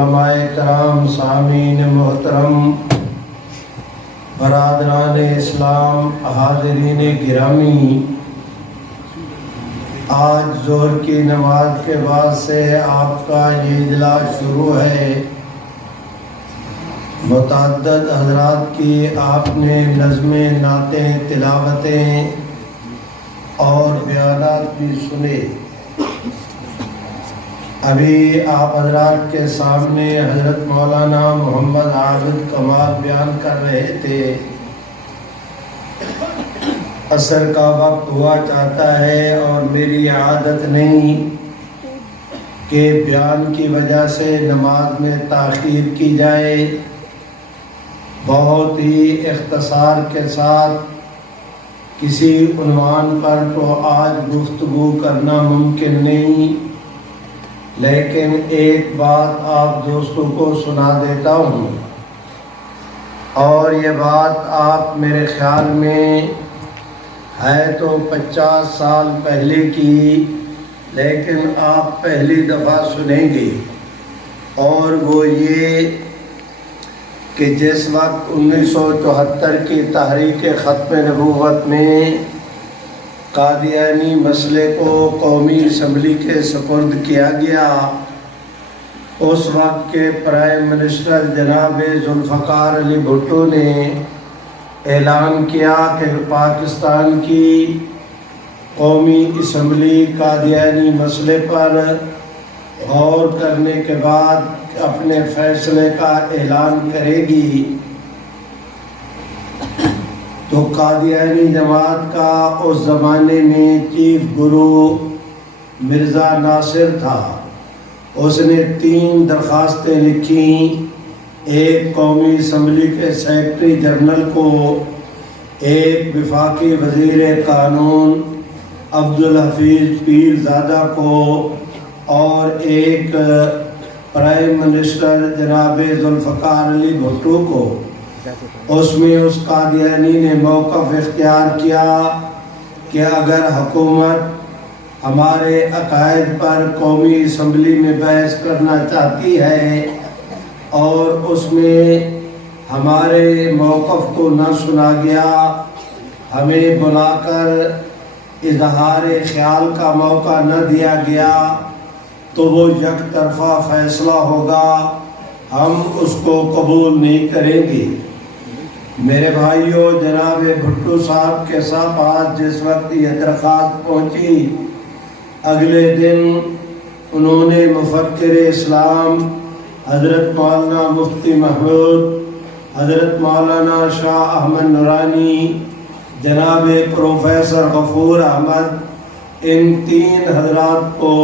علماء کرام، سامعین محترم، برادران اسلام، حاضرین گرامی، آج ظہر کی نماز کے بعد سے آپ کا یہ اجلاس شروع ہے۔ متعدد حضرات کی آپ نے نظمیں، نعتیں، تلاوتیں اور بیانات بھی سنے۔ ابھی آپ حضرات کے سامنے حضرت مولانا محمد عابد کمال بیان کر رہے تھے۔ عصر کا وقت ہوا چاہتا ہے اور میری عادت نہیں کہ بیان کی وجہ سے نماز میں تاخیر کی جائے۔ بہت ہی اختصار کے ساتھ کسی عنوان پر تو آج گفتگو کرنا ممکن نہیں، لیکن ایک بات آپ دوستوں کو سنا دیتا ہوں، اور یہ بات آپ میرے خیال میں ہے تو 50 سال پہلے کی، لیکن آپ پہلی دفعہ سنیں گے، اور وہ یہ کہ جس وقت 1974 کی تحریک ختم نبوت میں قادیانی مسئلے کو قومی اسمبلی کے سپرد کیا گیا، اس وقت کے پرائم منسٹر جناب ذوالفقار علی بھٹو نے اعلان کیا کہ پاکستان کی قومی اسمبلی قادیانی مسئلے پر غور کرنے کے بعد اپنے فیصلے کا اعلان کرے گی۔ تو قادیانی جماعت کا اس زمانے میں چیف گرو مرزا ناصر تھا۔ اس نے 3 درخواستیں لکھیں، ایک قومی اسمبلی کے سیکرٹری جنرل کو، ایک وفاقی وزیر قانون عبدالحفیظ پیرزادہ کو، اور ایک پرائم منسٹر جناب ذوالفقار علی بھٹو کو۔ اس میں اس قادیانی نے موقف اختیار کیا کہ اگر حکومت ہمارے عقائد پر قومی اسمبلی میں بحث کرنا چاہتی ہے اور اس میں ہمارے موقف کو نہ سنا گیا، ہمیں بلا کر اظہار خیال کا موقع نہ دیا گیا، تو وہ یک طرفہ فیصلہ ہوگا، ہم اس کو قبول نہیں کریں گے۔ میرے بھائیوں، جناب بھٹو صاحب کے پاس جس وقت یہ درخواست پہنچی، اگلے دن انہوں نے مفکر اسلام حضرت مولانا مفتی محمود، حضرت مولانا شاہ احمد نورانی، جناب پروفیسر غفور احمد، ان 3 حضرات کو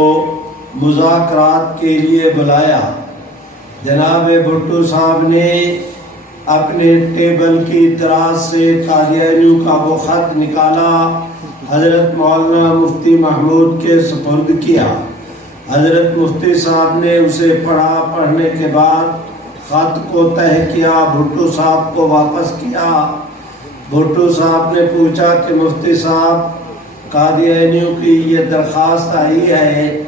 مذاکرات کے لیے بلایا۔ جناب بھٹو صاحب نے اپنے ٹیبل کی دراز سے قادیانیوں کا وہ خط نکالا، حضرت مولانا مفتی محمود کے سپرد کیا۔ حضرت مفتی صاحب نے اسے پڑھا، پڑھنے کے بعد خط کو تہہ کیا، بھٹو صاحب کو واپس کیا۔ بھٹو صاحب نے پوچھا کہ مفتی صاحب، قادیانیوں کی یہ درخواست آئی ہے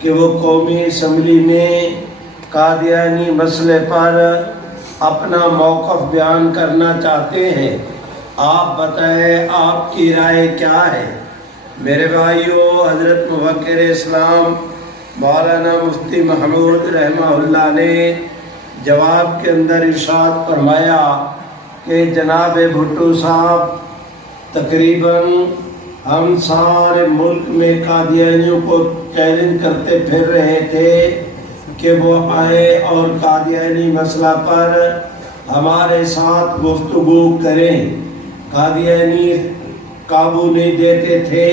کہ وہ قومی اسمبلی میں قادیانی مسئلے پر اپنا موقف بیان کرنا چاہتے ہیں، آپ بتائیں آپ کی رائے کیا ہے؟ میرے بھائیوں، حضرت مفکر اسلام مولانا مفتی محمود رحمہ اللہ نے جواب کے اندر ارشاد فرمایا کہ جناب بھٹو صاحب، تقریباً ہم سارے ملک میں قادیانیوں کو چیلنج کرتے پھر رہے تھے کہ وہ آئے اور قادیانی مسئلہ پر ہمارے ساتھ گفتگو کریں۔ قادیانی قابو نہیں دیتے تھے،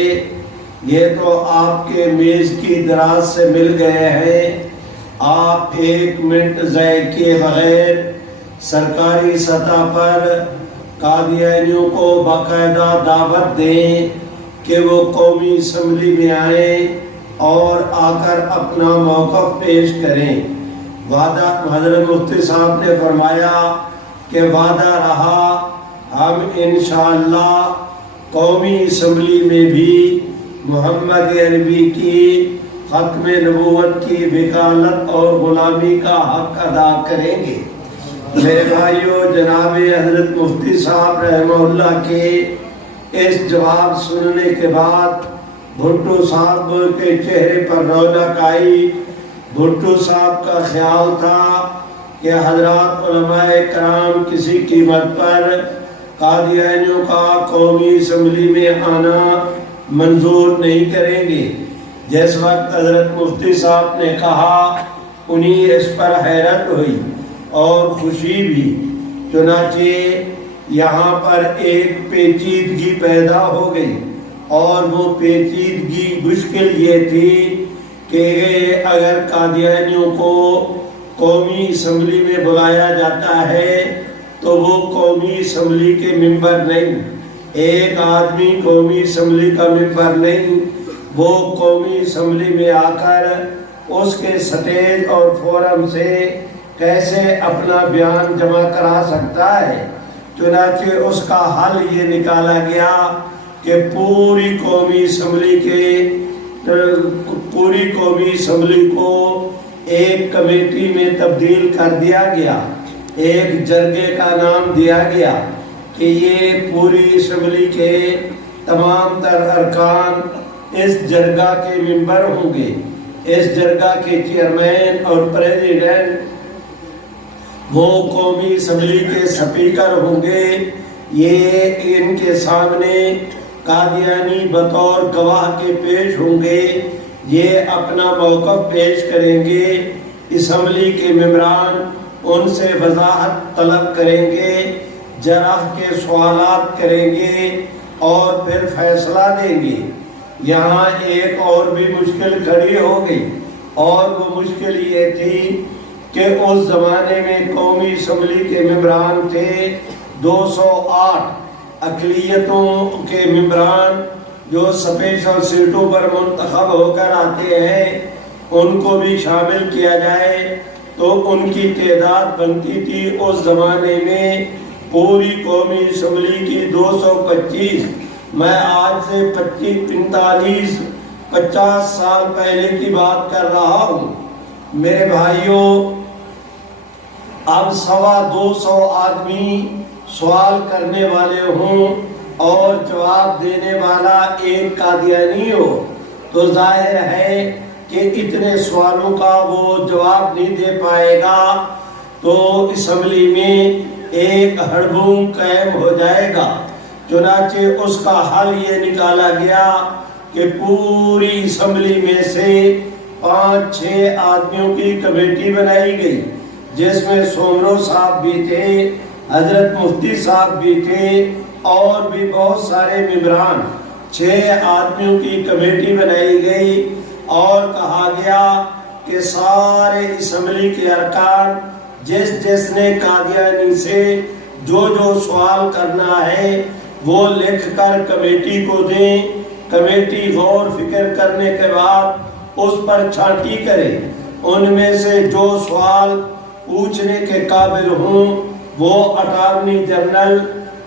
یہ تو آپ کے میز کی دراز سے مل گئے ہیں، آپ 1 منٹ ضائع کیے بغیر سرکاری سطح پر قادیانیوں کو باقاعدہ دعوت دیں کہ وہ قومی اسمبلی میں آئیں اور آ کر اپنا موقف پیش کریں۔ وعدہ حضرت مفتی صاحب نے فرمایا کہ وعدہ رہا، ہم انشاءاللہ قومی اسمبلی میں بھی محمد عربی کی ختم نبوت کی وکالت اور غلامی کا حق ادا کریں گے۔ میرے بھائیوں، جناب حضرت مفتی صاحب رحمہ اللہ کے اس جواب سننے کے بعد بھٹو صاحب کے چہرے پر رونق آئی۔ بھٹو صاحب کا خیال تھا کہ حضرات علماء کرام کسی قیمت پر قادیانیوں کا قومی اسمبلی میں آنا منظور نہیں کریں گے۔ جس وقت حضرت مفتی صاحب نے کہا، انہیں اس پر حیرت ہوئی اور خوشی بھی۔ چنانچہ یہاں پر ایک پیچیدگی پیدا ہو گئی، اور وہ پیچیدگی مشکل یہ تھی کہ اگر قادیانیوں کو قومی اسمبلی میں بلایا جاتا ہے تو وہ قومی اسمبلی کے ممبر نہیں، ایک آدمی قومی اسمبلی کا ممبر نہیں، وہ قومی اسمبلی میں آ کر اس کے سٹیج اور فورم سے کیسے اپنا بیان جمع کرا سکتا ہے۔ چنانچہ اس کا حل یہ نکالا گیا کہ پوری قومی اسمبلی کو ایک کمیٹی میں تبدیل کر دیا گیا، ایک جرگے کا نام دیا گیا کہ یہ پوری اسمبلی کے تمام تر ارکان اس جرگہ کے ممبر ہوں گے، اس جرگہ کے چیئرمین اور پریزیڈنٹ وہ قومی اسمبلی کے سپیکر ہوں گے۔ یہ ان کے سامنے قادیانی بطور گواہ کے پیش ہوں گے، یہ اپنا موقف پیش کریں گے، اسمبلی کے ممبران ان سے وضاحت طلب کریں گے، جرح کے سوالات کریں گے اور پھر فیصلہ دیں گے۔ یہاں ایک اور بھی مشکل کھڑی ہو گئی، اور وہ مشکل یہ تھی کہ اس زمانے میں قومی اسمبلی کے ممبران تھے 208 اقلیتوں کے ممبران جو اسپیشل سیٹوں پر منتخب ہو کر آتے ہیں، ان کو بھی شامل کیا جائے تو ان کی تعداد بنتی تھی اس زمانے میں پوری قومی اسمبلی کی 225۔ میں آج سے 50 سال پہلے کی بات کر رہا ہوں۔ میرے بھائیوں، اب 225 آدمی سوال کرنے والے ہوں اور جواب دینے والا ایک قادیانی ہو تو ظاہر ہے کہ اتنے سوالوں کا وہ جواب نہیں دے پائے گا، تو اسمبلی میں ایک ہڑبڑ قائم ہو جائے گا۔ چنانچہ اس کا حل یہ نکالا گیا کہ پوری اسمبلی میں سے 5-6 آدمیوں کی کمیٹی بنائی گئی، جس میں سومرو صاحب بھی تھے، حضرت مفتی صاحب بھی تھے، اور بھی بہت سارے ممبران۔ 6 آدمیوں کی کمیٹی بنائی گئی اور کہا گیا کہ سارے اسمبلی کے ارکان جس نے قادیانی سے جو سوال کرنا ہے وہ لکھ کر کمیٹی کو دیں، کمیٹی غور فکر کرنے کے بعد اس پر چھانٹی کرے، ان میں سے جو سوال پوچھنے کے قابل ہوں وہ اٹارنی جنرل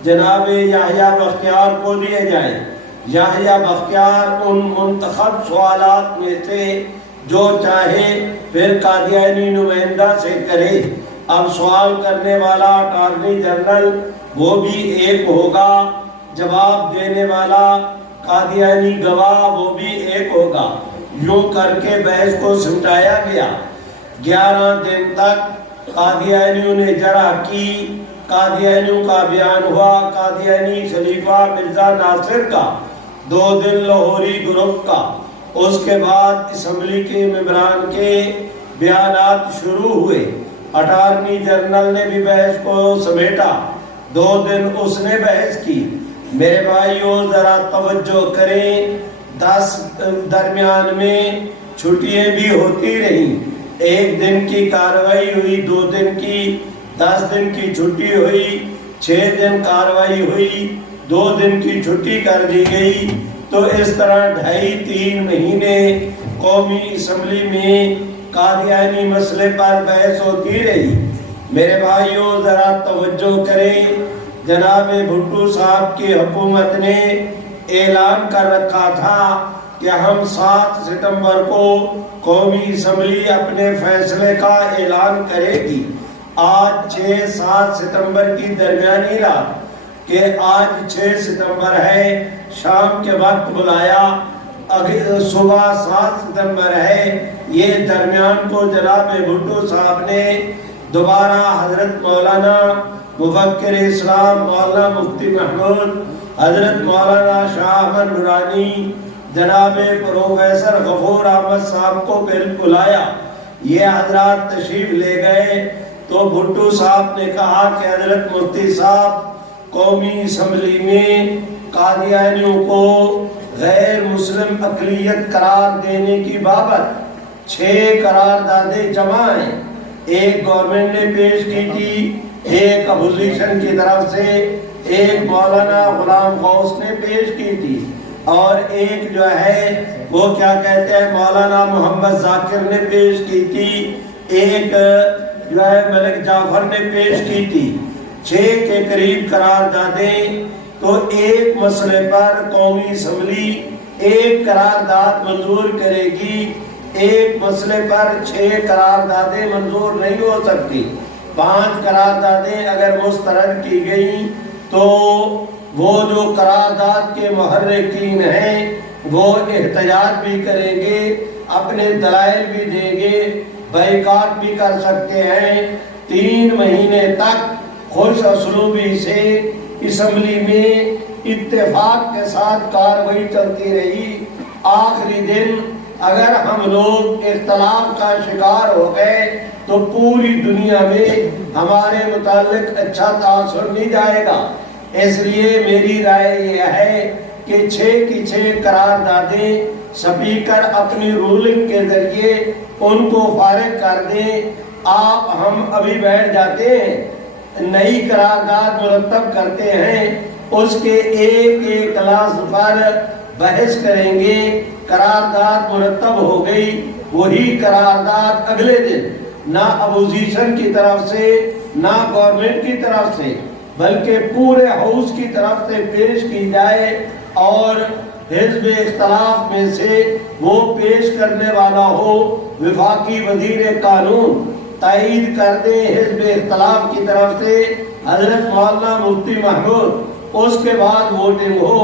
جناب یحییٰ بختیار کو دیے جائیں۔ یحییٰ بختیار ان منتخب سوالات میں سے جو چاہے پھر قادیانی نمائندہ سے کرے۔ اب سوال کرنے والا اٹارنی جنرل وہ بھی ایک ہوگا، جواب دینے والا قادیانی گواہ وہ بھی ایک ہوگا۔ یوں کر کے بحث کو سمٹایا گیا۔ 11 دن تک قادیانیوں نے جرح کی، قادیانیوں کا بیان ہوا، قادیانی خلیفہ مرزا ناصر کا، 2 دن لاہوری گروپ کا۔ اس کے بعد اسمبلی کے ممبران کے بیانات شروع ہوئے۔ اٹارنی جنرل نے بھی بحث کو سمیٹا، 2 دن اس نے بحث کی۔ میرے بھائیوں ذرا توجہ کریں، 10 درمیان میں چھٹیاں بھی ہوتی رہیں، 1 دن کی کارروائی ہوئی، 2 دن کی، 10 دن کی چھٹی ہوئی، 6 دن کارروائی ہوئی، 2 دن کی چھٹی کر دی گئی۔ تو اس طرح 2.5-3 مہینے قومی اسمبلی میں قادیانی مسئلے پر بحث ہوتی رہی۔ میرے بھائیوں ذرا توجہ کریں، جناب بھٹو صاحب کی حکومت نے اعلان کر رکھا تھا کہ ہم 7 ستمبر کو قومی اسمبلی اپنے فیصلے کا اعلان کرے گی۔ آج 6-7 ستمبر کی درمیانی رات کہ آج 6 ستمبر ہے، شام کے وقت بلایا، صبح 7 ستمبر ہے، یہ درمیان کو جناب بھٹو صاحب نے دوبارہ حضرت مولانا مفکر اسلام مولانا مفتی محمود، حضرت مولانا شاہ احمد نورانی، جناب پروفیسر غفور احمد صاحب کو بلایا۔ یہ حضرات تشریف لے گئے تو بھٹو صاحب نے کہا کہ حضرت مفتی صاحب قومی اسمبلی میں قادیانیوں کو غیر مسلم اقلیت قرار دینے کی بابت 6 قراردادیں جمع ہیں۔ ایک گورنمنٹ نے پیش کی تھی، ایک اپوزیشن کی طرف سے، ایک مولانا غلام غوث نے پیش کی تھی، اور ایک جو ہے وہ کیا کہتے ہیں مولانا محمد ذاکر نے پیش کی تھی، ایک جو ہے ملک جعفر نے پیش کی تھی۔ 6 کے قریب قراردادیں، تو ایک مسئلے پر قومی اسمبلی ایک قرارداد منظور کرے گی، ایک مسئلے پر 6 قراردادیں منظور نہیں ہو سکتی۔ 5 قراردادیں اگر مسترد کی گئیں تو وہ جو قرارداد کے محرکین ہیں وہ احتجاج بھی کریں گے، اپنے دلائل بھی دیں گے، بائیکاٹ بھی کر سکتے ہیں۔ 3 مہینے تک خوش اسلوبی سے اسمبلی میں اتفاق کے ساتھ کارروائی چلتی رہی۔ آخری دن اگر ہم لوگ اختلاف کا شکار ہو گئے تو پوری دنیا میں ہمارے متعلق اچھا تاثر نہیں جائے گا۔ اس لیے میری رائے یہ ہے کہ 6 کی 6 قراردادیں سپیکر اپنی رولنگ کے ذریعے ان کو فارغ کر دیں۔ آپ ہم ابھی بیٹھ جاتے ہیں، نئی قرارداد مرتب کرتے ہیں، اس کے ایک ایک کلاس پر بحث کریں گے۔ قرارداد مرتب ہو گئی، وہی قرارداد اگلے دن نہ اپوزیشن کی طرف سے نہ گورنمنٹ کی طرف سے بلکہ پورے ہاؤس کی طرف سے پیش کی جائے، اور حزب اختلاف میں سے وہ پیش کرنے والا ہو وفاقی وزیر قانون، تائید کر دے حزب اختلاف کی طرف سے حضرت مولانا مفتی محمود، اس کے بعد ووٹنگ ہو،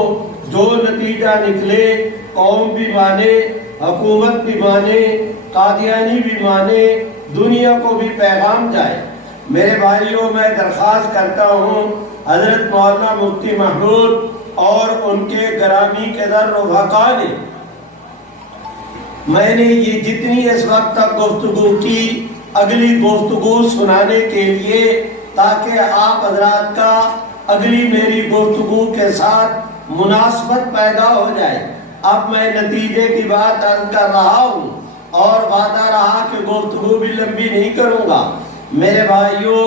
جو نتیجہ نکلے قوم بھی مانے، حکومت بھی مانے، قادیانی بھی مانے، دنیا کو بھی پیغام جائے۔ میرے بھائیوں، میں درخواست کرتا ہوں حضرت مولانا مفتی محمود اور ان کے گرامی قدر رفقا نے، میں نے یہ جتنی اس وقت تک گفتگو کی، اگلی گفتگو سنانے کے لیے تاکہ آپ حضرات کا اگلی میری گفتگو کے ساتھ مناسبت پیدا ہو جائے۔ اب میں نتیجے کی بات عرض کر رہا ہوں اور وعدہ رہا کہ گفتگو بھی لمبی نہیں کروں گا۔ میرے بھائیوں،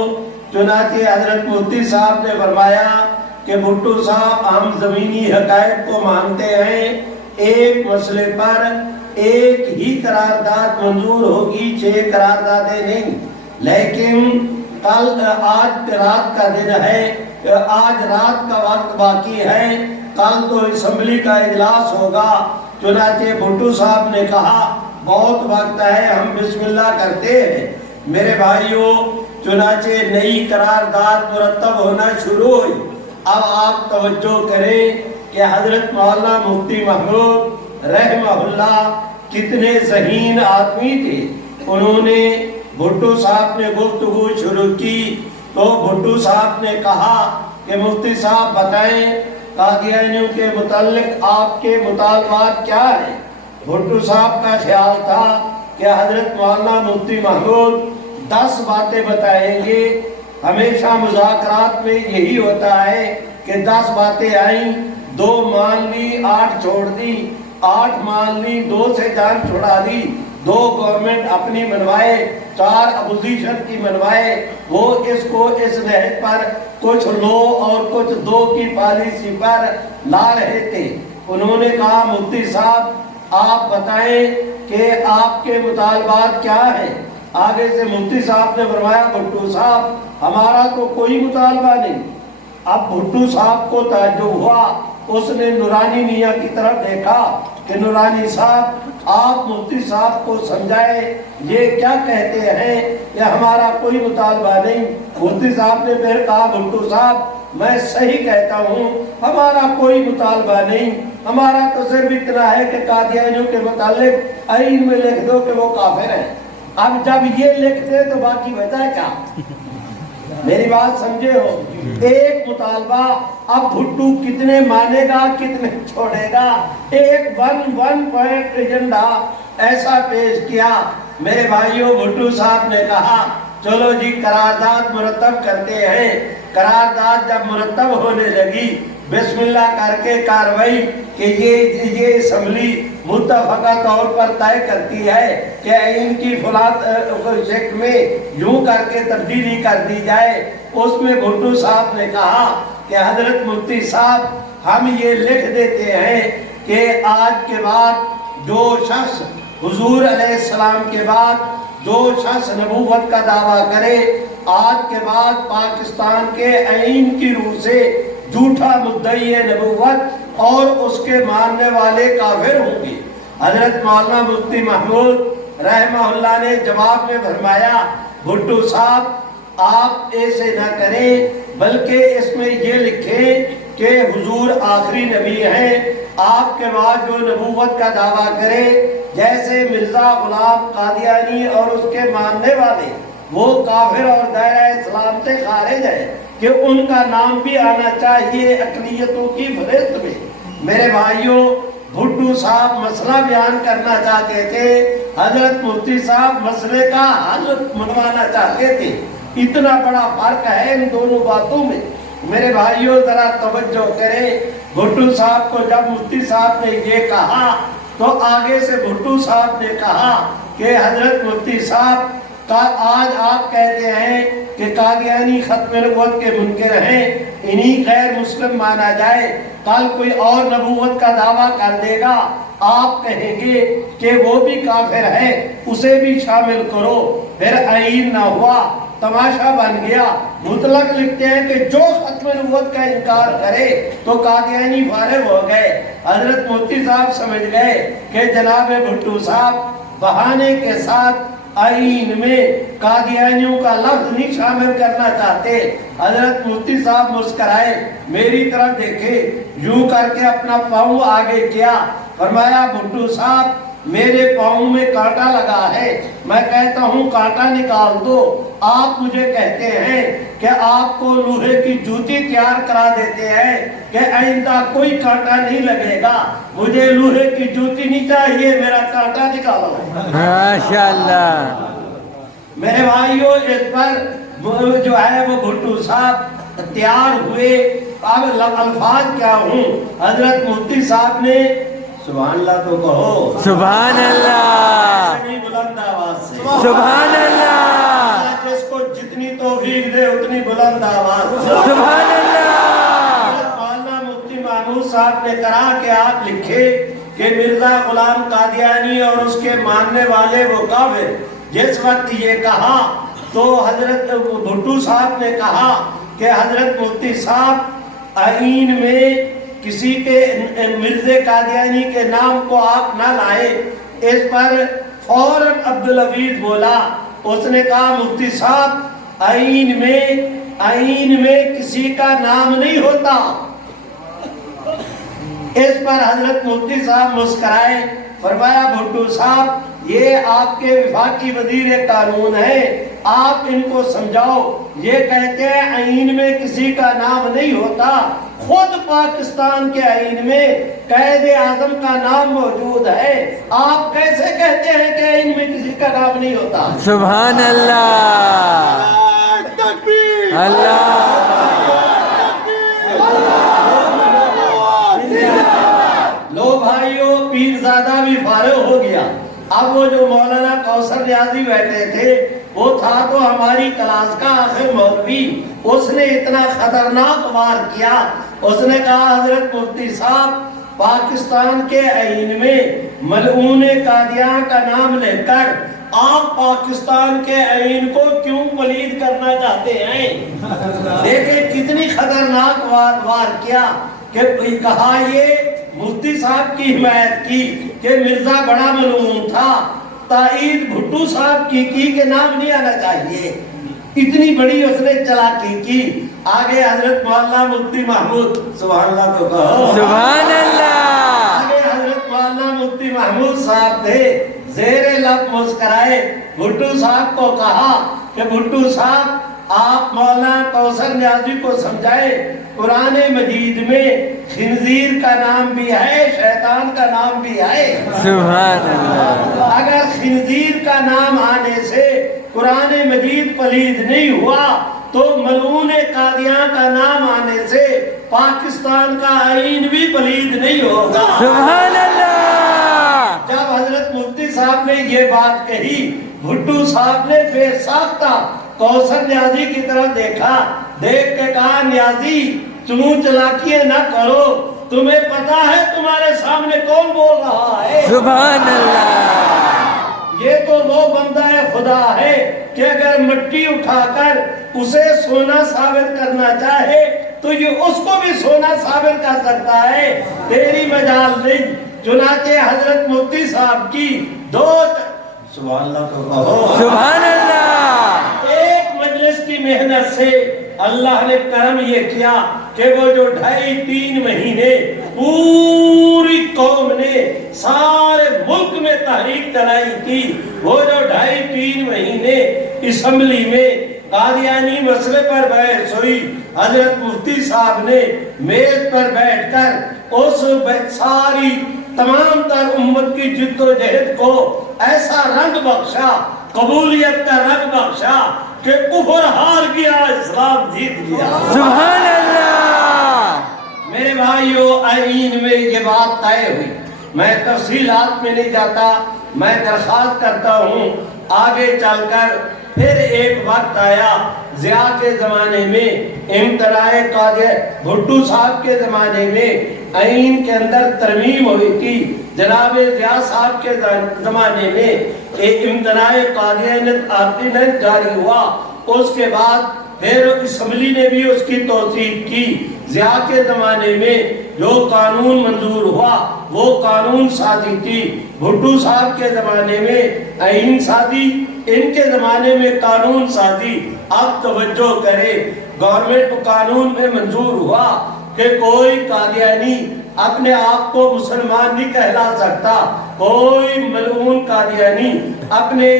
چنانچہ حضرت مفتی صاحب نے فرمایا کہ بھٹو صاحب ہم زمینی حقائق کو مانتے ہیں، ایک مسئلے پر ایک ہی قرارداد منظور ہوگی، 6 قراردادیں نہیں، لیکن آج رات کا دن ہے، آج رات کا وقت باقی ہے، کل تو اسمبلی کا اجلاس ہوگا۔ چنانچہ بھٹو صاحب نے کہا بہت وقت ہے، ہم بسم اللہ کرتے ہیں۔ میرے بھائیوں، چنانچہ نئی قرارداد مرتب ہونا شروع ہوئی۔ اب آپ توجہ کریں کہ حضرت مولانا مفتی محمود رحمہ اللہ کتنے ذہین آدمی تھے۔ انہوں نے بھٹو صاحب نے گفتگو شروع کی تو بھٹو صاحب نے کہا کہ مفتی صاحب بتائیں قادیانیوں کے متعلق آپ کے مطالبات کیا ہیں۔ بھٹو صاحب کا خیال تھا کہ حضرت مولانا مفتی محمود 10 باتیں بتائیں گے۔ ہمیشہ مذاکرات میں یہی ہوتا ہے کہ 10 باتیں آئیں، 2 مان لی، 8 چھوڑ دی، 8 مان لی، 2 سے جان چھڑا دی، 2 گورنمنٹ اپنی منوائے، 4 اپوزیشن کی منوائے۔ وہ اس کو اس نہج پر کچھ لو اور کچھ دو کی پالیسی پر لا رہے تھے۔ انہوں نے کہا مفتی صاحب آپ بتائیں کہ آپ کے مطالبات کیا ہیں۔ آگے سے مفتی صاحب نے فرمایا بھٹو صاحب ہمارا تو کوئی مطالبہ نہیں۔ اب بھٹو صاحب کو تعجب ہوا، اس نے نورانی میاں کی طرف دیکھا کہ نورانی صاحب آپ مفتی صاحب کو سمجھائے یہ کیا کہتے ہیں کہ ہمارا کوئی مطالبہ نہیں۔ مفتی صاحب نے پھر کہا بھٹو صاحب میں صحیح کہتا ہوں، ہمارا کوئی مطالبہ نہیں، ہمارا تو صرف اتنا ہے کہ قادیانیوں کے متعلق آئین میں لکھ دو کہ وہ کافر ہیں۔ اب جب یہ لکھتے تو باقی بتا کیا؟ میری بات سمجھے ہو؟ ایک مطالبہ، اب بھٹو کتنے مانے گا کتنے چھوڑے گا، ایک ون پوائنٹ ایجنڈا ایسا پیش کیا۔ میرے بھائیوں، بھٹو صاحب نے کہا چلو جی قرارداد مرتب کرتے ہیں۔ قرارداد جب مرتب ہونے لگی، بسم اللہ کر کے کاروائی کہ یہ اسمبلی متفقہ طور پر طے کرتی ہے کہ ان کی فلاں شکل میں یوں کر کے تبدیلی کر دی جائے۔ اس میں بھٹو صاحب نے کہا کہ حضرت مفتی صاحب ہم یہ لکھ دیتے ہیں کہ آج کے بعد جو شخص حضور علیہ السلام کے بعد جو شخص نبوت کا دعویٰ کرے، آج کے بعد پاکستان کے آئین کی روح سے جھوٹا مدعی نبوت اور اس کے ماننے والے کافر ہوں گے۔ حضرت مولانا مفتی محمود رحمہ اللہ نے جواب میں فرمایا بھٹو صاحب آپ ایسے نہ کریں، بلکہ اس میں یہ لکھیں کہ حضور آخری نبی ہیں، آپ کے بعد جو نبوت کا دعویٰ کرے جیسے مرزا غلام قادیانی اور اس کے ماننے والے وہ کافر اور دائرہ اسلام سے خارج ہے، کہ ان کا نام بھی آنا چاہیے اقلیتوں کی فہرست میں۔ میرے بھائیوں، بھٹو صاحب مسئلہ بیان کرنا چاہتے تھے، حضرت مفتی صاحب مسئلے کا حل منوانا چاہتے تھے۔ اتنا بڑا فرق ہے ان دونوں باتوں میں۔ میرے بھائیوں ذرا توجہ کریں، بھٹو صاحب کو جب مفتی صاحب نے یہ کہا تو آگے سے بھٹو صاحب نے کہا کہ حضرت مفتی صاحب آج آپ کہتے ہیں کہ قادیانی ختم نبوت کے منکر ہیں، انہی غیر مسلم مانا جائے، کل کوئی اور نبوت کا دعویٰ کر دے گا، آپ کہیں گے کہ وہ بھی کافر ہے، اسے بھی شامل کرو، پھر آئین نہ ہوا، تماشا بن گیا۔ مطلق لکھتے ہیں کہ جو ختم نبوت کا انکار کرے تو قادیانی فارغ ہو گئے۔ حضرت مفتی صاحب سمجھ گئے کہ جناب بھٹو صاحب بہانے کے ساتھ آئین میں قادیانیوں کا لفظ نہیں شامل کرنا چاہتے۔ حضرت مفتی صاحب مسکرائے، میری طرف دیکھے، یوں کر کے اپنا پاؤں آگے کیا، فرمایا بھٹو صاحب میرے پاؤں میں کانٹا لگا ہے، میں کہتا ہوں کانٹا نکال دو، آپ مجھے کہتے ہیں کہ آپ کو لوہے کی جوتی تیار کرا دیتے ہیں کہ آئندہ کوئی کانٹا نہیں لگے گا، مجھے لوہے کی جوتی نہیں چاہیے، میرا کانٹا نکالو۔ ماشاءاللہ۔ میرے بھائیوں، اس پر جو ہے وہ بھٹو صاحب تیار ہوئے۔ اب الفاظ کیا ہوں، حضرت مفتی صاحب نے سبحان اللہ تو کہو، سبحان اللہ، بلند آواز سے سبحان اللہ، جس کو جتنی توفیق دے اتنی بلند آواز سے سبحان اللہ۔ مولانا مفتی محمود صاحب نے کہا کہ آپ لکھے کہ مرزا غلام قادیانی اور اس کے ماننے والے وہ کافر۔ جس وقت یہ کہا تو حضرت بھٹو صاحب نے کہا کہ حضرت مفتی صاحب آئین میں کسی کے مرزا قادیانی کے نام کو آپ نہ لائیں۔ اس پر فوراً عبدالحفیظ بولا، اس نے کہا مفتی صاحب آئین میں کسی کا نام نہیں ہوتا۔ اس پر حضرت مفتی صاحب مسکرائے، فرمایا بھٹو صاحب یہ آپ کے وفاقی وزیر قانون ہیں، آپ ان کو سمجھاؤ، یہ کہتے ہیں آئین میں کسی کا نام نہیں ہوتا، خود پاکستان کے آئین میں قائد اعظم کا نام موجود ہے، آپ کیسے کہتے ہیں کہ آئین میں کسی کا نام نہیں ہوتا؟ سبحان اللہ، اللہ، لو بھائیوں، پیرزادہ بھی فارغ ہو گیا۔ اب وہ جو مولانا کوثر نیازی بیٹھے تھے وہ تھا تو ہماری کلاس کا آخر مولوی، اس نے اتنا خطرناک وار کیا، اس نے کہا حضرت مفتی صاحب پاکستان کے آئین میں ملعون قادیان کا نام لے کر آپ پاکستان کے آئین کو کیوں پلید کرنا چاہتے ہیں؟ دیکھیں کتنی خطرناک وار کیا۔ کہ کہا یہ مفتی صاحب کی حمایت کی کہ مرزا بڑا ملعون تھا، تائید بھٹو صاحب کی کہ نام نہیں آنا چاہیے، اتنی بڑی اس نے چلاکی کی۔ آگے حضرت مولانا مفتی محمود، سبحان اللہ تو کہو، سبحان اللہ، آگے حضرت مولانا مفتی محمود صاحب تھے، زیر لب مسکرائے، بھٹو صاحب کو کہا کہ بھٹو صاحب آپ مولانا کوثر نیازی کو سمجھائے قرآن مجید میں خنزیر کا نام بھی ہے، شیطان کا نام بھی ہے۔ سبحان اللہ، اگر خنزیر کا نام آنے سے قرآن مجید پلید نہیں ہوا تو ملعون قادیاں کا نام آنے سے پاکستان کا آئین بھی پلید نہیں ہوگا۔ سبحان اللہ، جب حضرت مفتی صاحب نے یہ بات کہی، بھٹو صاحب نے بے ساختہ کوثر نیازی کی طرف دیکھا، دیکھ کے کہا نیازی چون چلاکیاں نہ کرو، تمہیں پتا ہے تمہارے سامنے کون بول رہا ہے؟ سبحان اللہ، یہ تو وہ بندہ خدا ہے کہ اگر مٹی اٹھا کر اسے سونا ثابت کرنا چاہے تو یہ اس کو بھی سونا ثابت کر سکتا ہے، تیری مجال نہیں۔ چنانچہ حضرت مفتی صاحب کی سبحان اللہ تو کہو، سبحان اللہ، ایک مجلس کی محنت سے اللہ نے کرم یہ کیا کہ وہ جو 2.5-3 مہینے پوری قوم نے سارے ملک میں تحریک چلائی تھی، وہ جو 2.5-3 مہینے اسمبلی میں قادیانی مسئلے پر بحث ہوئی، حضرت مفتی صاحب نے میز پر بیٹھ کر اس ساری تمام تر امت کی جد و جہد کو ایسا رنگ بخشا، قبولیت کا رنگ بخشا کہ کفر ہار گیا، اسلام جیت گیا۔ سبحان اللہ، میرے بھائیو، آئین میں یہ بات طے ہوئی، میں تفصیلات میں نہیں جاتا، میں درخواست کرتا ہوں آگے چل کر پھر ایک وقت آیا ضیاء کے زمانے میں، امتناع قادیہ بھٹو صاحب کے زمانے میں آئین کے اندر ترمیم ہوئی تھی، جناب ضیاء صاحب کے زمانے میں ایک امتناع قادیانیت آرڈیننس جاری ہوا، اس کے بعد پھر اسمبلی نے بھی اس کی توثیق کی۔ ضیاء کے زمانے میں جو قانون منظور ہوا وہ قانون سازی تھی، بھٹو صاحب کے زمانے میں آئین سازی، ان کے زمانے میں قانون سازی۔ اب توجہ کرے، گورنمنٹ قانون میں منظور ہوا کہ کوئی قادیانی اپنے آپ کو مسلمان نہیں کہلا سکتا، کوئی ملعون قادیانی اپنے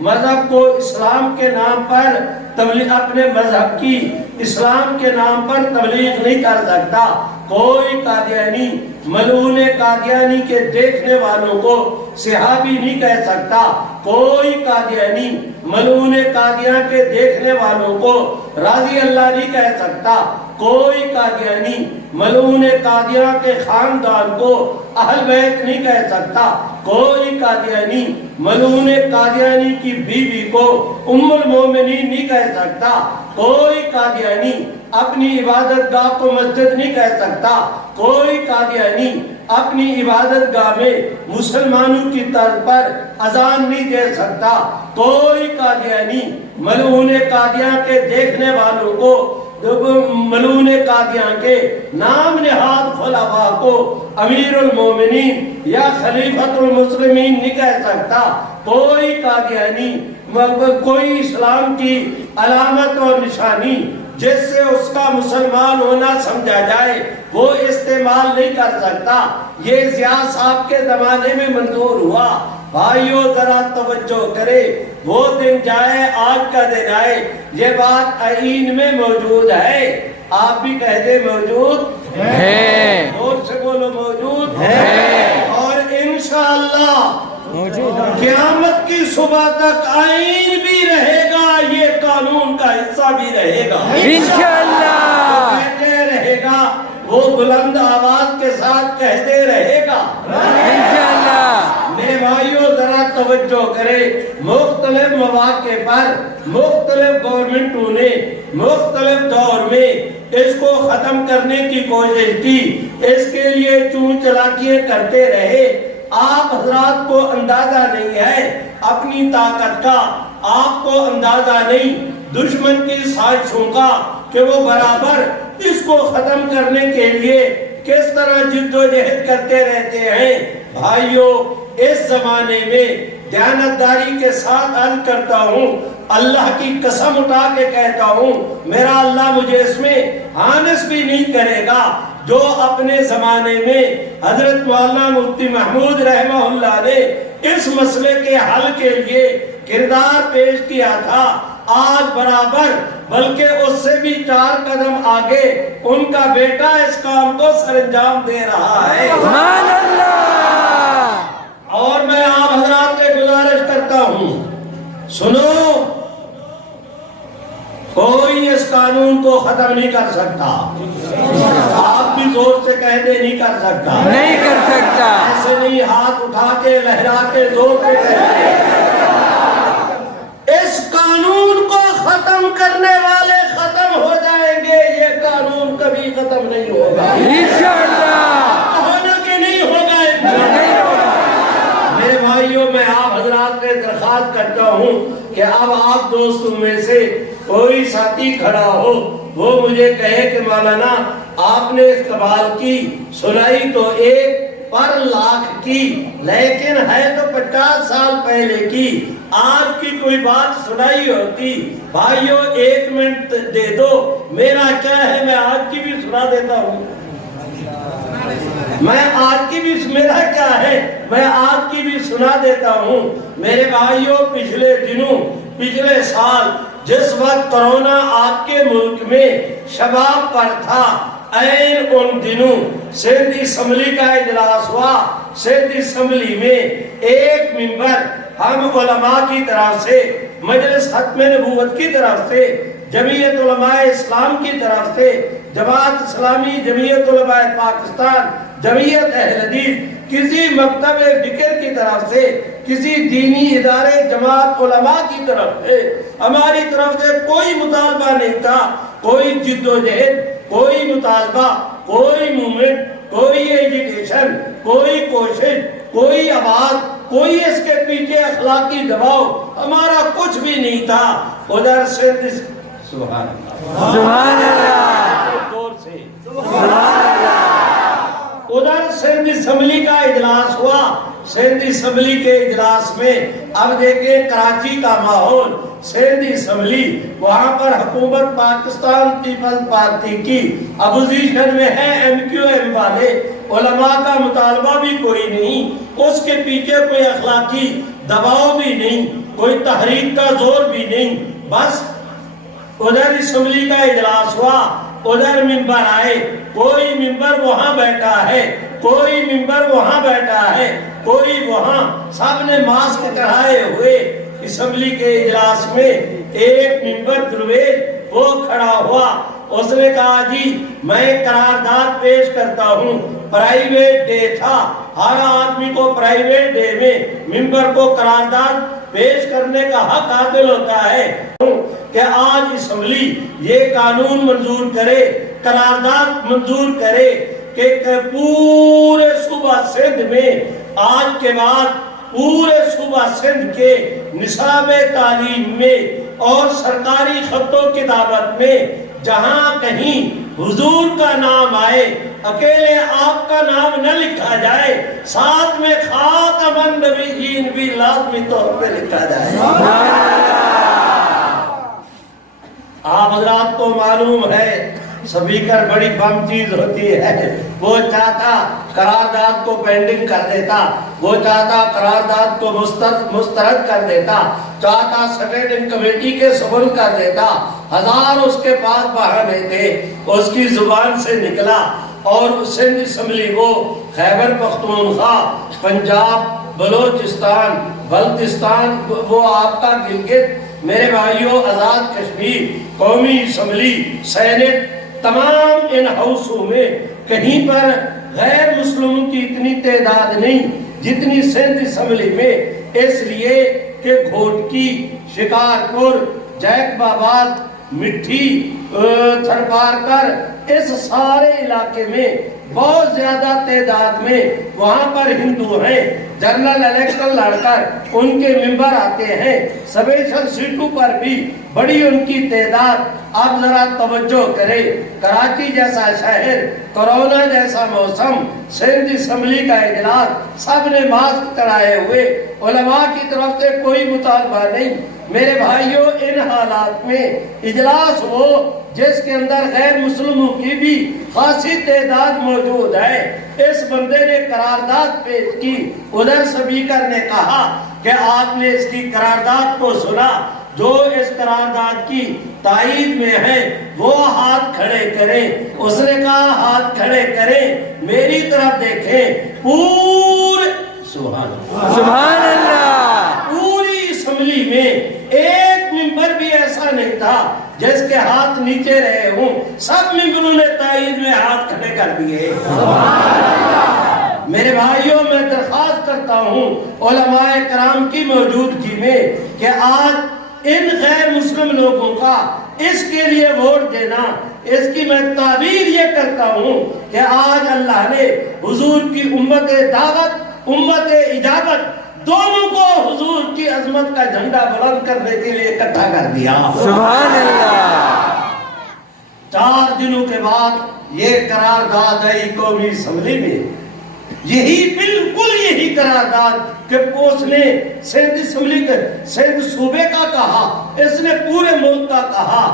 مذہب کو اسلام کے نام پر اپنے مذہب کی اسلام کے نام پر تبلیغ نہیں کر سکتا، کوئی قادیانی ملعون قادیانی کے دیکھنے والوں کو صحابی نہیں کہہ سکتا، کوئی قادیانی ملعون قادیاں کے دیکھنے والوں کو راضی اللہ نہیں کہہ سکتا، کوئی قادیانی ملعون قادیاں کے خاندان کو اہل بیت نہیں کہہ سکتا، کوئی قادیانی ملعون قادیانی کی بیوی کو ام المومنین نہیں کہہ سکتا، کوئی قادیانی اپنی عبادت گاہ کو مسجد نہیں کہہ سکتا، کوئی قادیانی اپنی عبادت گاہ میں مسلمانوں کی طرز پر اذان نہیں دے سکتا، کوئی قادیانی ملعون قادیاں کے دیکھنے والوں کو ملعون قادیاں کے نام نہاد خلفاء کو امیر المومنین یا خلیفۃ المسلمین نہیں کہہ سکتا، کوئی قادیانی کوئی اسلام کی علامت اور نشانی جس سے اس کا مسلمان ہونا سمجھا جائے وہ استعمال نہیں کر سکتا، یہ ضیاء صاحب کے زمانے میں منظور ہوا۔ بھائیو ذرا توجہ کرے، وہ دن جائے آج کا دن آئے، یہ بات آئین میں موجود ہے، آپ بھی کہہ دیں موجود ہے، زور سے بولو موجود ہے، اور انشاءاللہ قیامت کی صبح تک آئین بھی رہے گا، یہ قانون کا حصہ بھی رہے گا، انشاءاللہ کہتے رہے گا، وہ بلند آواز کے ساتھ کہتے رہے گا انشاءاللہ۔ میرے بھائیو ذرا توجہ کرے، مختلف مواقع پر مختلف گورنمنٹوں نے مختلف دور میں اس کو ختم کرنے کی کوشش کی، اس کے لیے چون چلاکیاں کرتے رہے، آپ حضرات کو اندازہ نہیں ہے اپنی طاقت کا، آپ کو اندازہ نہیں دشمن کی سازشوں کا، کہ وہ برابر اس کو ختم کرنے کے لیے کس طرح جد و جہد کرتے رہتے ہیں۔ بھائیوں، اس زمانے میں دیانتداری کے ساتھ عرض کرتا ہوں، اللہ کی قسم اٹھا کے کہتا ہوں، میرا اللہ مجھے اس میں آنس بھی نہیں کرے گا، جو اپنے زمانے میں حضرت مولانا مفتی محمود رحمہ اللہ نے اس مسئلے کے حل کے لیے کردار پیش کیا تھا، آج برابر بلکہ اس سے بھی 4 قدم آگے ان کا بیٹا اس کام کو سر انجام دے رہا ہے۔ سبحان اللہ۔ اور میں آپ حضرات سے گزارش کرتا ہوں، سنو، کوئی اس قانون کو ختم نہیں کر سکتا، آپ بھی زور سے کہہ دیں نہیں کر سکتا، نہیں کر سکتا، ایسے نہیں ہاتھ اٹھا کے لہرا کے زور سے کہہ اس قانون کو ختم کرنے والے ختم ہو جائیں گے، یہ قانون کبھی ختم نہیں ہوگا انشاءاللہ، ہونا کہ نہیں ہوگا۔ نہیں ہوگا۔ میرے بھائیوں، میں آپ حضرات سے درخواست کرتا ہوں کہ اب آپ دوستوں میں سے کوئی ساتھی کھڑا ہو، وہ مجھے کہے کہ مولانا آپ نے استقبال کی، سنائی تو 1 پر لاکھ کی، لیکن ہے تو 50 سال پہلے کی، آج کی کوئی بات سنائی ہوتی۔ بھائیوں 1 منٹ دے دو، میرا کیا ہے، میں آج کی بھی سنا دیتا ہوں، میں آج کی بھی، میرا کیا ہے، میں آج کی بھی سنا دیتا ہوں۔ میرے بھائیوں، پچھلے دنوں، پچھلے سال جس وقت کرونا آپ کے ملک میں شباب پر تھا، این ان دنوں سندھ اسمبلی کا اجلاس ہوا، سندھ اسمبلی میں ایک ممبر ہم علماء کی طرف سے، مجلس ختم نبوت کی طرف سے، جمعیت علماء اسلام کی طرف سے، جماعت اسلامی، جمعیت علماء پاکستان، جمعیت اہل حدیث، کسی مکتب فکر کی طرف سے، کسی دینی ادارے جماعت علماء کی طرف سے، ہماری طرف سے کوئی مطالبہ نہیں تھا، کوئی جد و جہد، کوئی مطالبہ، کوئی موومنٹ، کوئی ایجیٹیشن، کوئی کوشش، کوئی آواز، کوئی اس کے پیچھے اخلاقی دباؤ ہمارا کچھ بھی نہیں تھا۔ ادھر سے سبحان اللہ، سبحان اللہ، دور سے سبحان اللہ۔ ادھر سندھ اسمبلی کا اجلاس ہوا، سندھ اسمبلی کے اجلاس میں اب دیکھیں کراچی کا ماحول، سندھ اسمبلی، وہاں پر حکومت پاکستان پیپلز پارٹی کی اپوزیشن میں ہے، MQM والے، علماء کا مطالبہ بھی کوئی نہیں، اس کے پیچھے کوئی اخلاقی دباؤ بھی نہیں، کوئی تحریک کا زور بھی نہیں، بس ادھر اسمبلی کا اجلاس ہوا، ادھر ممبر آئے، کوئی ممبر وہاں بیٹھا ہے، کوئی ممبر وہاں بیٹھا ہے، کوئی وہاں، سب نے ماسک چڑھائے ہوئے، اسمبلی کے اجلاس میں ایک ممبر درویش وہ کھڑا ہوا، اس نے کہا جی میں قرارداد پیش کرتا ہوں، پرائیویٹ ڈے تھا، ہر آدمی کو پرائیویٹ ڈے میں ممبر کو قرارداد پیش کرنے کا حق حاصل ہوتا ہے کہ آج اسمبلی یہ قانون منظور کرے، قرارداد منظور کرے کہ پورے صوبہ سندھ میں آج کے بعد پورے صوبہ سندھ کے نصاب تعلیم میں اور سرکاری خط و کتابت میں جہاں کہیں حضور کا نام آئے، اکیلے آپ کا نام نہ لکھا جائے، ساتھ میں خاتم النبیین بھی لازمی طور پہ لکھا جائے۔ آپ حضرات کو معلوم ہے سپیکر بڑی بم چیز ہوتی ہے، وہ چاہتا قرارداد کو پینڈنگ کر دیتا، وہ چاہتا قرارداد کو مسترد کر دیتا، چاہتا سٹینڈنگ کمیٹی کے سبن کر دیتا، ہزار اس کے پاس بہانے تھے، اس کی زبان سے نکلا اور سندھ اسمبلی وہ خیبر پختونخوا، پنجاب، بلوچستان، بلتستان، وہ آپ کا گلگت، میرے بھائیوں آزاد کشمیر، قومی اسمبلی، سینٹ، تمام ان ہاؤسوں میں کہیں پر غیر مسلموں کی اتنی تعداد نہیں جتنی سندھ اسمبلی میں، اس لیے کہ گھوٹکی، شکارپور، جیکب آباد، مٹھی تھرپار کر اس سارے علاقے میں بہت زیادہ تعداد میں وہاں پر ہندو ہیں، جنرل الیکشن لڑ کر ان کے ممبر آتے ہیں، سبیشل سیٹوں پر بھی بڑی ان کی تعداد۔ آپ ذرا توجہ کریں، کراچی جیسا شہر، کرونا جیسا موسم، سندھ اسمبلی کا اجلاس، سب نے ماسک کرائے ہوئے، علماء کی طرف سے کوئی مطالبہ نہیں۔ میرے بھائیوں، ان حالات میں اجلاس ہو جس کے اندر غیر مسلموں کی بھی خاصی تعداد موجود ہے، اس بندے نے قرارداد پیش کی، ادھر سپیکر نے کہا کہ آپ نے اس کی قرارداد کو سنا، جو اس قرارداد کی تائید میں ہے وہ ہاتھ کھڑے کریں۔ اس نے کہا ہاتھ کھڑے کریں، میری طرف دیکھیں، پورے سبحان اللہ سبحان اللہ، پوری اسمبلی میں ایک ممبر بھی ایسا نہیں تھا جس کے ہاتھ نیچے رہے ہوں، سب ممبروں نے تائید میں ہاتھ کھڑے کر دیے۔ میرے بھائیوں، میں درخواست کرتا ہوں علماء کرام کی موجودگی میں کہ آج ان غیر مسلم لوگوں کا اس کے لیے ووٹ دینا، اس کی میں تعبیر یہ کرتا ہوں کہ آج اللہ نے حضور کی امت دعوت، امت اجابت، دونوں کو حضور کی عظمت کا جھنڈا بلند کرنے کے لیے اکٹھا کر دیا۔ سبحان اللہ۔ 4 دنوں کے بعد یہ قرارداد آئی قومی اسمبلی میں، یہی بالکل یہی قرارداد کہ اس نے سندھ اسمبلی کے سندھ صوبے کا کہا، اس نے پورے ملک کا کہا۔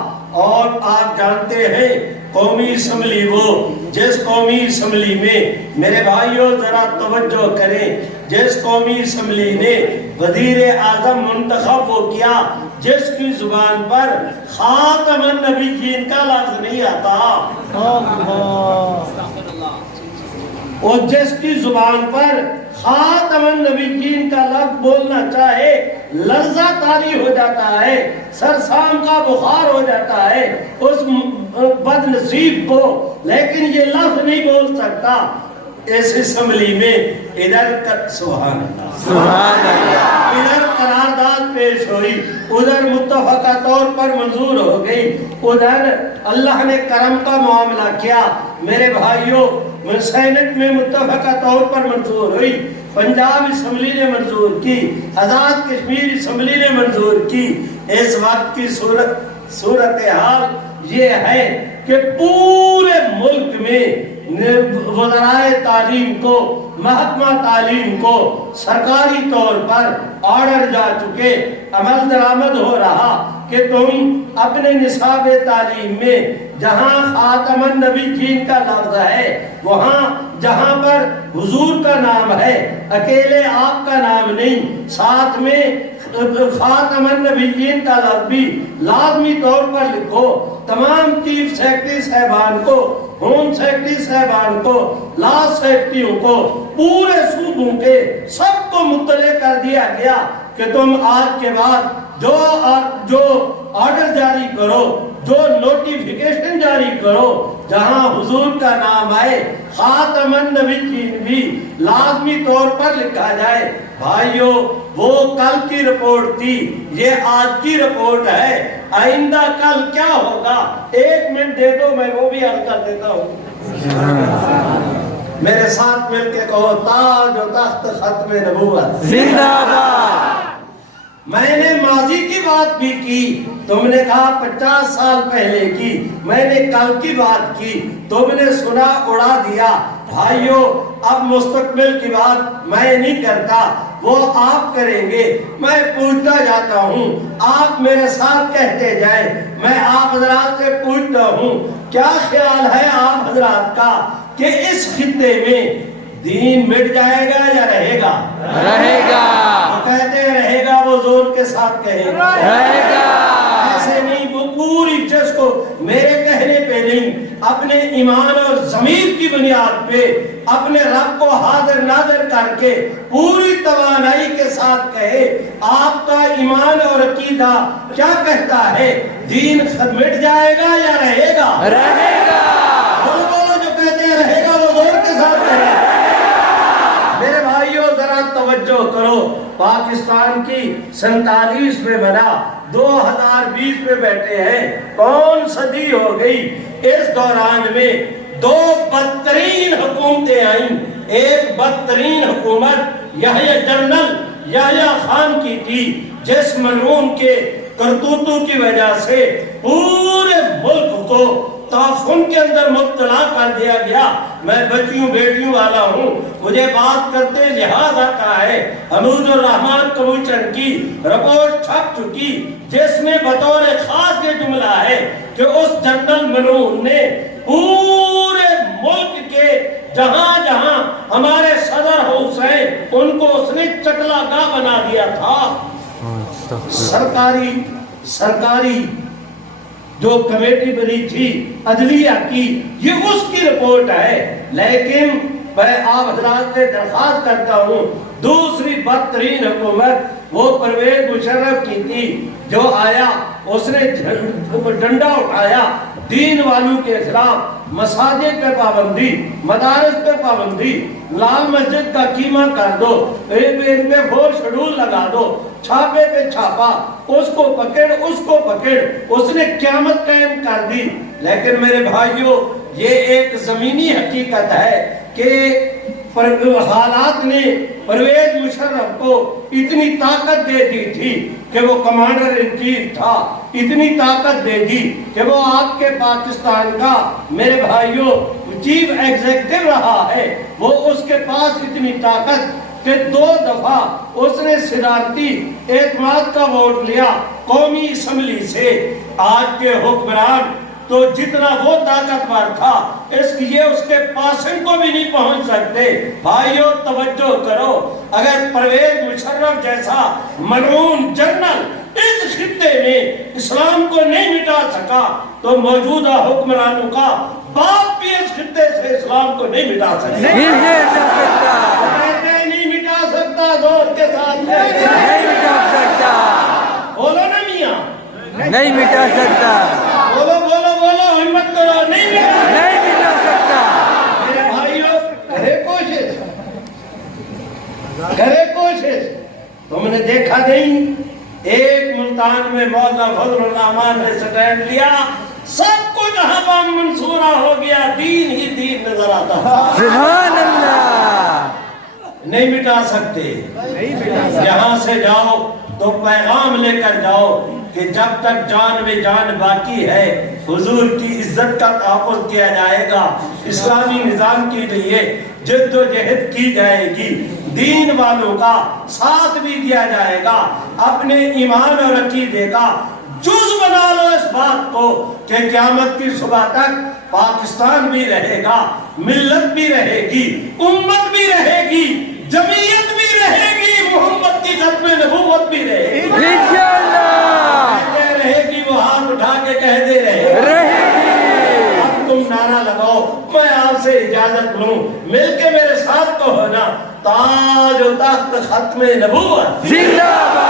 اور آپ جانتے ہیں قومی اسمبلی وہ جس قومی اسمبلی میں، میرے بھائیوں ذرا توجہ کریں، جس قومی اسمبلی نے وزیر اعظم منتخب وہ کیا جس کی زبان پر خاتم النبیین کا لفظ نہیں آتا، اور جس کی زبان پر خاتم النبیین کا لفظ بولنا چاہے لرزہ طاری ہو جاتا ہے، سرسام کا بخار ہو جاتا ہے اس بد نصیب کو، لیکن یہ لفظ نہیں بول سکتا۔ اس اسمبلی میں ادھر سبحان اللہ ادھر قرارداد پیش ہوئی، ادھر متفقہ طور پر منظور ہو گئی، ادھر اللہ نے کرم کا معاملہ کیا۔ میرے بھائیوں، سینٹ میں متفقہ طور پر منظور ہوئی، پنجاب اسمبلی نے منظور کی، آزاد کشمیر اسمبلی نے منظور کی۔ اس وقت کی صورتحال یہ ہے کہ پورے ملک میں وزرائے تعلیم کو، محکمہ تعلیم کو سرکاری طور پر آرڈر جا چکے، عمل درآمد ہو رہا کہ تم اپنے نصاب تعلیم میں جہاں خاتم النبیین کا لفظ ہے، وہاں جہاں پر حضور کا نام ہے، اکیلے آپ کا نام نہیں، ساتھ میں خاتم النبیین کا لفظ بھی لازمی طور پر لکھو۔ تمام چیف سیکرٹری صاحبان کو، ہوم سیکرٹری صاحبان کو، لا سیکرٹریوں کو، پورے صوبوں کے سب کو مطلع کر دیا گیا کہ تم آج کے بعد جو آرڈر جاری کرو، جو نوٹیفیکیشن جاری کرو، جہاں حضور کا نام آئے خاتم النبیین بھی لازمی طور پر لکھا جائے۔ بھائیو، وہ کل کی رپورٹ تھی، یہ آج کی رپورٹ ہے، آئندہ کل کیا ہوگا؟ 1 منٹ دے دو، میں وہ بھی عرض کر دیتا ہوں۔ میرے ساتھ مل کے کہو، تاج و تخت ختم نبوت زندہ باد۔ میں نے ماضی کی بات بھی کی، تم نے کہا 50 سال پہلے کی، میں نے کل کی بات کی، تم نے سنا اڑا دیا۔ بھائیو، اب مستقبل کی بات میں نہیں کرتا، وہ آپ کریں گے۔ میں پوچھتا جاتا ہوں، آپ میرے ساتھ کہتے جائیں، میں آپ حضرات سے پوچھتا ہوں، کیا خیال ہے آپ حضرات کا کہ اس خطے میں دین مٹ جائے گا یا رہے گا؟ رہے گا۔ وہ کہتے ہیں رہے گا، وہ زور کے ساتھ کہے گا رہے گا۔ ایسے نہیں، وہ پوری جس کو میرے کہنے پہ نہیں، اپنے ایمان اور ضمیر کی بنیاد پہ اپنے رب کو حاضر ناظر کر کے پوری توانائی کے ساتھ کہے، آپ کا ایمان اور عقیدہ کیا کہتا ہے؟ دین مٹ جائے گا یا رہے گا؟ رہے گا۔ بولو جو کہتے ہیں رہے گا، وہ زور کے ساتھ کہے۔ میرے بھائیوں ذرا توجہ کرو، پاکستان کی 47 میں بنا 2020 میں بیٹھے ہیں، کون صدی ہو گئی؟ اس دوران میں 2 بدترین حکومتیں آئیں۔ ایک بدترین حکومت یحییٰ جنرل یحییٰ خان کی تھی، جس ملعون کے کرتوتوں کی وجہ سے پورے ملک کو تعفن کے اندر مبتلا کر دیا گیا۔ میں بچیوں بیٹیوں والا ہوں، مجھے بات کرتے لحاظ آتا ہے۔ حمود الرحمان کبوچن کی رپورٹ چھپ چکی، جس میں بطور خاص یہ جملہ ہے کہ اس جنرل ملعون نے پورے ملک کے جہاں جہاں ہمارے صدر ہاؤس ہیں ان کو اس نے چکلا گاہ بنا دیا تھا۔ سرکاری جو کمیٹی بنی تھی عدلیہ کی، یہ اس کی رپورٹ ہے۔ لیکن میں آپ حضرات سے درخواست کرتا ہوں، دوسری بدترین حکومت وہ پرویز مشرف کی تھی، جو آیا اس نے ڈنڈا اٹھایا دین والوں کے خلاف، مساجد پہ پابندی، مدارس پہ پابندی، لال مسجد کا قیمہ کر دو، ان پہ 4 شیڈول لگا دو، چھاپے پہ چھاپا، اس کو پکڑ اس کو پکڑ، اس نے قیامت قائم کر دی۔ لیکن میرے بھائیوں، یہ ایک زمینی حقیقت ہے کہ حالات نے پرویز مشرف کو اتنی طاقت دے دی تھی کہ وہ کمانڈر ان چیف تھا، اتنی طاقت دے دی کہ وہ آپ کے پاکستان کا میرے بھائیوں چیف ایگزیکٹو رہا ہے۔ وہ اس کے پاس اتنی طاقت کہ 2 دفعہ اس نے صدارتی اعتماد کا ووٹ لیا قومی اسمبلی سے۔ آج کے حکمران تو جتنا وہ طاقتور تھا، اس کے پاسنگ کو بھی نہیں پہنچ سکتے۔ بھائیوں توجہ کرو، اگر پرویز مشرف جیسا ملعون جنرل اس خطے میں اسلام کو نہیں مٹا سکا تو موجودہ حکمرانوں کا باپ بھی اس خطے سے اسلام کو نہیں مٹا سکتا۔ نہیں مٹا سکتا، زور کے ساتھ نہیں مٹا سکتا۔ بولو نا میاں، نہیں مٹا سکتا۔ بولو بولو بولو، ہمت کرو، نہیں مٹا سکتا۔ میرے بھائیوں، کرے کوشش۔ تم نے دیکھا نہیں، ایک ملتان میں مولانا فضل الرحمان نے سٹینڈ لیا، سب کو جہاں بام منصورہ ہو گیا، دین ہی دین نظر آتا تھا۔ سبحان اللہ۔ نہیں مٹا سکتے۔ یہاں سے جاؤ تو پیغام لے کر جاؤ کہ جب تک جان میں جان باقی ہے حضور کی عزت کا تحفظ کیا جائے گا، اسلامی نظام کے لیے جد و جہد کی جائے گی، دین والوں کا ساتھ بھی دیا جائے گا، اپنے ایمان اور عقیدے کا جز بنا لو اس بات کو کہ قیامت کی صبح تک پاکستان بھی رہے گا، ملت بھی رہے گی، امت بھی رہے گی، جمعیت بھی رہے گی، محمد کی ختم نبوت بھی رہے گی، انشاءاللہ کہتے رہے گی، وہ ہاتھ اٹھا کے کہہ دے رہے گی۔ اب تم نعرہ لگاؤ، میں آپ سے اجازت لوں، مل کے میرے ساتھ تو ہونا، تاج و تخت ختم نبوت زندہ باد۔